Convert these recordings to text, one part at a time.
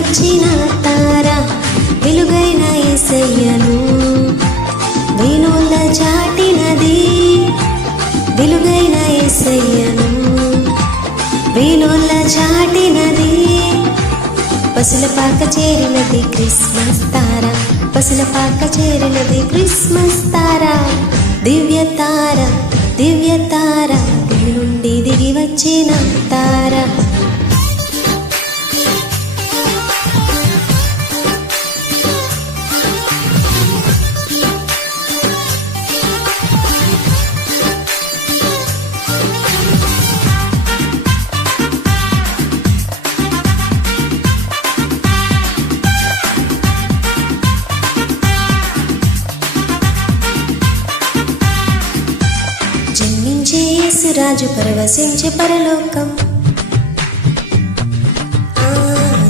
వచ్చిన తార వెలుగైన యేసయ్యను వీణుల చాటినది వెలుగైన యేసయ్యను వీణుల చాటినది పసుల పాక చేరినది క్రిస్మస్ తార పసుల పాక చేరినది క్రిస్మస్ తార దివ్య తార దివ్య తార దివి నుండి దిగి వచ్చిన తార జన్మించే యేసురాజు పరవశించే పరలోకం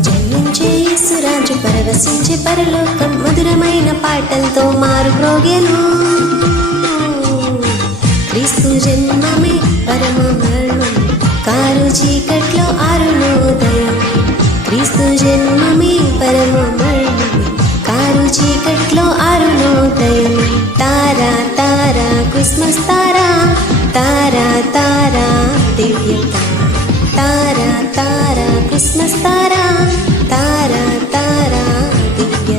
జన్మించే యేసురాజు పరవశించే పరలోకం మధురమైన పాటలతో మారు మ్రోగెను క్రీస్తు జన్మమే పరమ మరణం కారు చీకట్లో అరుణోదయం క్రీస్తు జన్మమే పరమ మరణం కారు చీకట్లో అరుణోదయం తారా తారా క్రిస్మస్ తారా తారా తారా దివ్య తారా తారా క్రిస్మస్ తారా తారా తారా దివ్య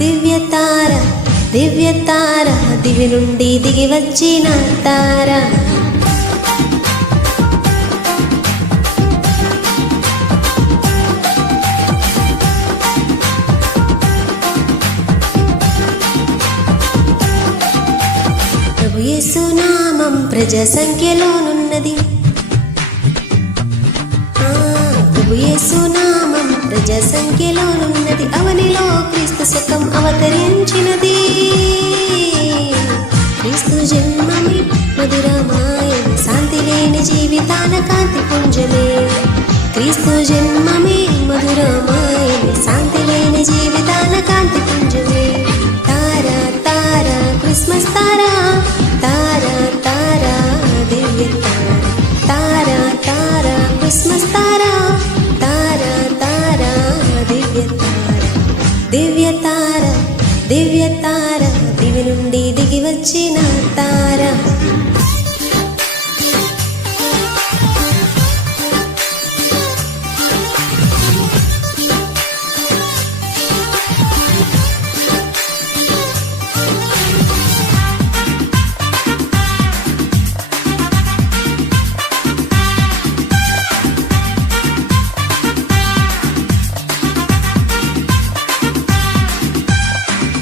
దివ్య తార దివ్య తార దివి నుండి దిగి వచ్చిన తార యేసు నామం ప్రజా సంఖ్యలోనున్నది ప్రభు యేసు నామం ప్రజా సంఖ్యలోనున్నది అవనిలో క్రీస్తు సుఖం అవతరించినది క్రీస్తు జన్మమే మధురమాయన శాంతి లేని జీవితాన కాంతి పుంజమే క్రీస్తు జన్మమే మధురమాయన శాంతి లేని జీవితాన కాంతి పుంజమే తారా తారా క్రిస్మస్ తారా తారా తారా దివ్య తారా తారా క్రిస్మస్ తారా తారా తారా దివ్య దివ్య తార దివ్య తార దివి నుండి దిగి వచ్చిన తార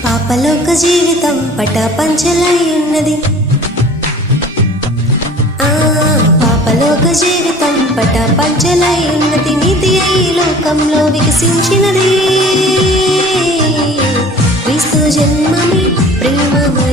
పాపలోక జీవితం పటాపంచలై ఉన్నది పాపలోక జీవితం పటాపంచలై ఉన్నది నీతి అయి లోకంలో వికసించినది